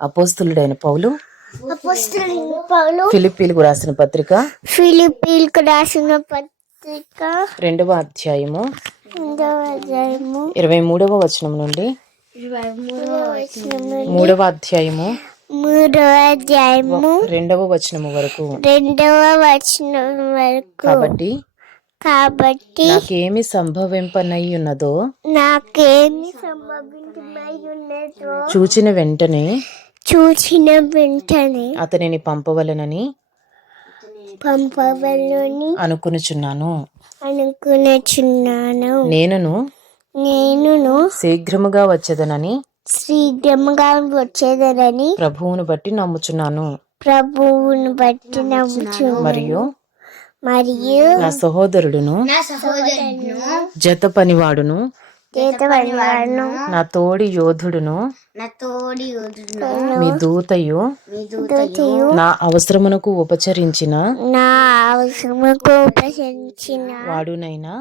అపోస్తులుడైన పౌలు ఫిలిప్పీలకు రాసిన పత్రిక ఫిలిపీలకు రాసిన పత్రిక రెండవ అధ్యాయము రెండవ అధ్యాయము ఇరవై మూడవ వచనం నుండి మూడవ అధ్యాయము మూడవ అధ్యాయము రెండవ వచనము వరకు. రెండవ వచనం వరకు. కాబట్టి కాబట్టి నాకేమి సంభవింపనై ఉన్నదో నాకేమి సంభవించమై ఉన్నదో చూచిన వెంటనే చూసిన వెంటనే అతనిని పంపవలనని పంపవలని అనుకునుచున్నాను. అనుకునేచున్నాను. నేనును నేనును శీఘ్రముగా వచ్చేదనని శీఘ్రముగా వచ్చేదనని ప్రభువును బట్టి నమ్ముచున్నాను. ప్రభువును బట్టి నమ్ముచు మరియు మరియు నా సహోదరుడును జత పనివాడును నా తోడి యోధుడును నా తోడి మీ దూతయు నా అవసరమునకు ఉపచరించిన నా అవసరముకు ఉపశంచిన వాడునైనా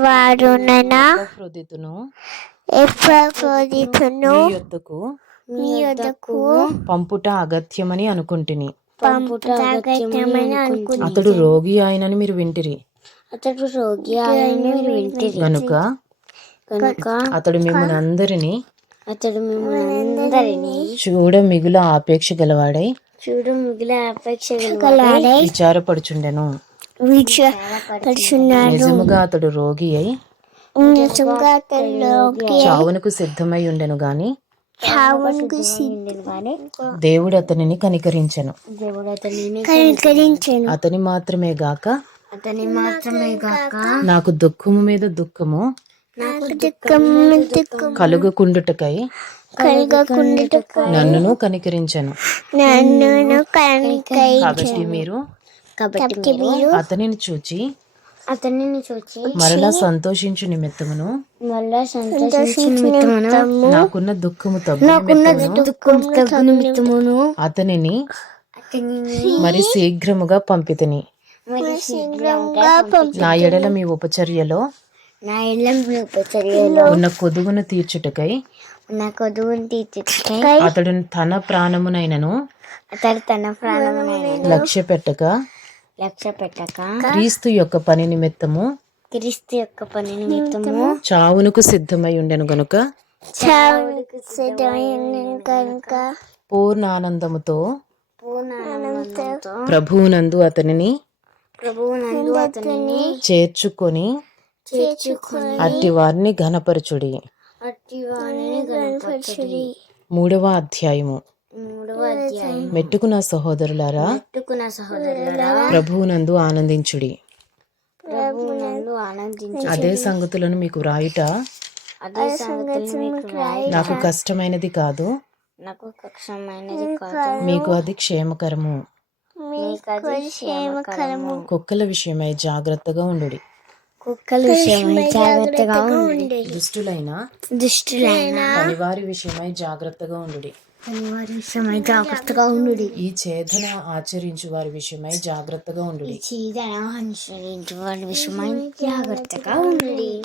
వాడునైనా. హృదితును ఎప్పటిను మీ యొద్దకు మీ యొద్దకు. పంపుట అగత్యమని అనుకుంటుని. పంపుతాగత్యమని అనుకుని అతడు రోగి ఆయనని మీరు వింటిరి. అతడు రోగి ఆయన వింటిరి. గనుక కనుక అతడు మిమ్మల్ని అందరినీ అతడు మిమ్మల్ని చూడ మిగుల ఆపేక్ష గలవాడై చూడు మిగిలిన అపేక్ష గలవాడై విచారపడుచుండెను. నిజముగా అతడు రోగి అయి చావునకు సిద్ధమై ఉండెను గాని దేవుడు అతనిని కనికరించెను. దేవుడు అతనిని కనికరించను. అతని మాత్రమే గాక అతని మాత్రమే కాక నాకు దుఃఖము మీద దుఃఖము కలుగకుండుటకై కలగకుండా నన్నును కనికరించెను. నన్ను కనికై కాబట్టి మీరు కాబట్టి మీరు అతనిని చూచి అతనిని చూచి మరలా సంతోషించు నిమిత్తమును. మళ్ళా సంతోషించి నాకున్న దుఃఖము తగ్గు నిమిత్తమును. దుఃఖం తగ్గు నిమిత్తమును. అతనిని మరి శీఘ్రముగా పంపితిని. నా ఎడల మీ ఉపచర్యలో నా ఇళ్ళం ఉపచర్యలో ఉన్న కొదువును తీర్చుటకై నా కొదువుని తీర్చుకై అతడు తన ప్రాణమునైనను అతడు తన ప్రాణమైన లక్ష్య పెట్టక లక్ష్య పెట్టక క్రీస్తు యొక్క పని నిమిత్తము క్రీస్తు యొక్క పని నిమిత్తము చావునకు సిద్ధమై ఉండెను గనుక చావునికి సిద్ధమైన కనుక పూర్ణ ఆనందముతో పూర్ణానందంతో ప్రభువునందు అతనిని ప్రభువు నందు అతనిని చేర్చుకొని అట్టి వారిని ఘనపరచుడి. అట్టి వాణిని గణపరచుడి మూడవ అధ్యాయము. మూడవ అధ్యాయం మెట్టుకు నా సహోదరులారా ప్రభువునందు ఆనందించుడి. ప్రభువు నందు ఆనందించి అదే సంగతులను మీకు వ్రాయుట. అదే సంగతులు మీకు రాయి నాకు కష్టమైనది కాదు. నాకు కక్షమైనది కాదు. మీకు అది క్షేమకరము. మీకు అది క్షేమకరము. కుక్కల విషయమై జాగ్రత్తగా ఉండుడి. కుక్కల విషయమై జాగ్రత్తగా ఉండి. దుష్టులైన? దుష్టులైన. పనివారి విషయమై జాగ్రత్తగా ఉండుడి. వారి విషయమై జాగ్రత్తగా ఉండు ఈ ఛేదన ఆచరించు వారి విషయమై జాగ్రత్తగా ఉండుడి. చీదన అనుసరించు వారి విషయమై జాగ్రత్తగా ఉండు